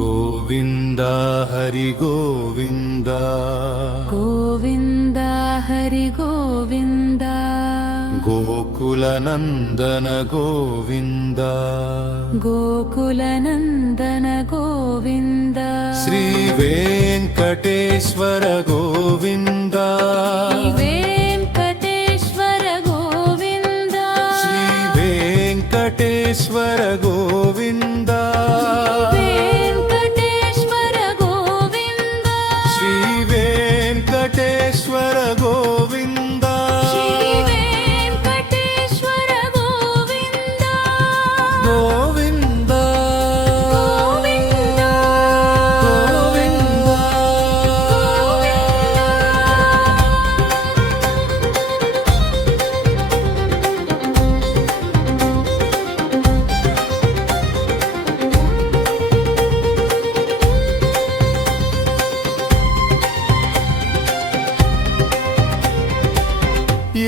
गोविन्द हरि गोविन्द गोविन्द हरि गोविन्द गोकुलनन्दन गोविन्द गोकुलनन्दन गोविन्द श्री वेङ्कटेश्वर गोविन्द वेङ्कटेश्वर गोविन्द श्री वेङ्कटेश्वर गोविन्द वेंकटेश्वर गोविंद श्री वेंकटेश्वर गोविंद गोविंद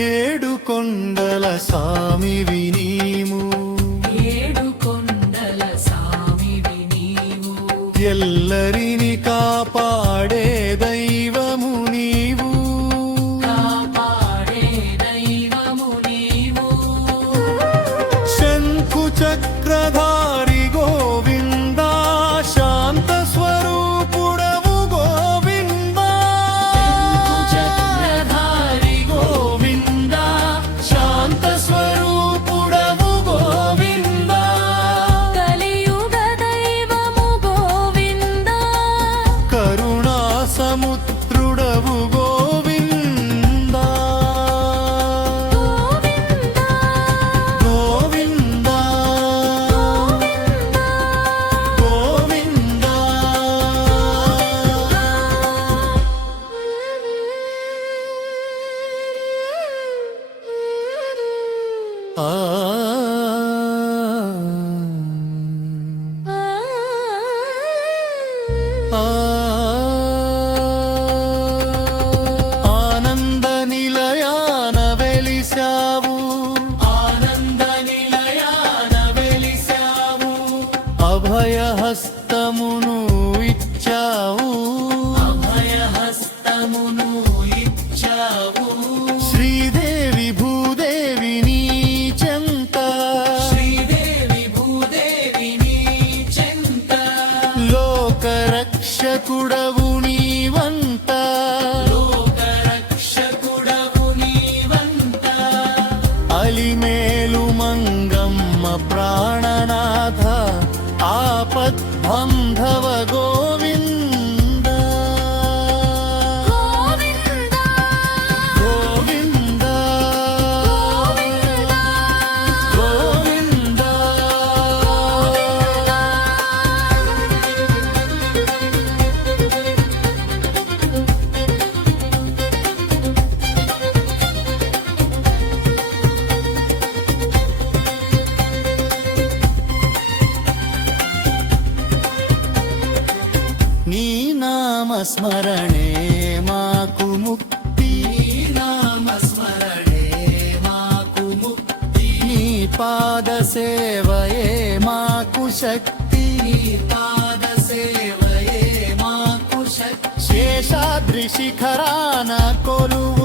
ఏడు కొండల సామివి నీవు ఏడు కొండల సామివి నీవు ఎల్లరిని కాపాడే దైవము నీవు కాపాడే దైవము నీవు శంఖు చక్రధారి గోవింద శాంత స్వరూపుడవు గోవింద చక్రధారి గోవింద శాంత స్వరూపుడవు గోవింద కలియుగ దైవము గోవింద కరుణా సముద్రుడవు గోవింద గోవింద గోవింద ఆ ఆనంద నిలయాన వెలిసావు ఆనంద నిలయాన వెలిసావు అభయహస్తమును ఇచ్చావు అభయహస్తమును ఇచ్చావు శ్రీదేవి భూదేవి నీ చెంత శ్రీదేవి భూదేవి నీ చెంత లోకరక్షకుడవు నీవంత లోకరక్షకుడవు నీవంత అలిమేలు మంగమ్మ ప్రాణనాథ ఆపద్బంధవ గోవింద గోవింద గోవింద గోవింద నీ నామస్మరణే మాకు ముక్తి నామస్మరణే మాకు ముక్తి నీ పాద సేవయే మాకు శక్తి పాద సేవయే మాకు శక్తి శేషాద్రి శిఖరాన కొలువు